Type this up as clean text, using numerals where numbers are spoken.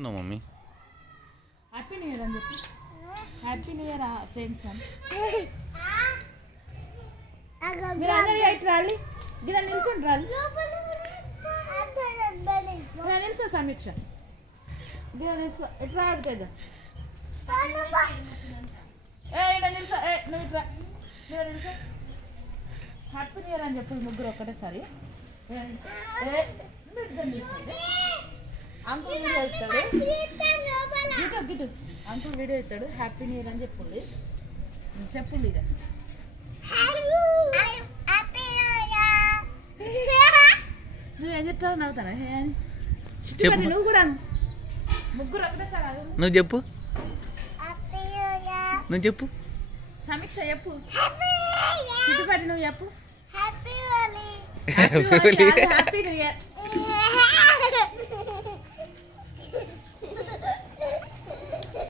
అను mummy happy new year అని చెప్పి happy new year friends అని మీరు అందరూ ఇటు రాలి గిరా నిల్చోండి రాలి నిల్చో సమీక్ష గిరా నిల్చో ఎట్లా ఆడుతుంది ఇక్కడ నిల్చో నువ్వు ఇట్లా గిరా నిల్చో హ్యాపీ న్యూ ఇయర్ అని చెప్పి ముగ్గురు ఒకటేసారి అంకుల్ వీడియో ఇస్తాడు గిటు గిటు అంకుల్ వీడియో ఇస్తాడు హ్యాపీ న్యూ ఇయర్ అని చెప్పుంది చెప్పుంది ఇక నువ్వేం చెప్తావు నవ్వుతానా నువ్వు కూడా ముగ్గురు ఒకటేసారి నువ్వు చెప్పు నువ్వు చెప్పు సమీక్ష చెప్పు చిట్టుపట్టి నువ్వు చెప్పు హ్యాపీ న్యూ ఇయర్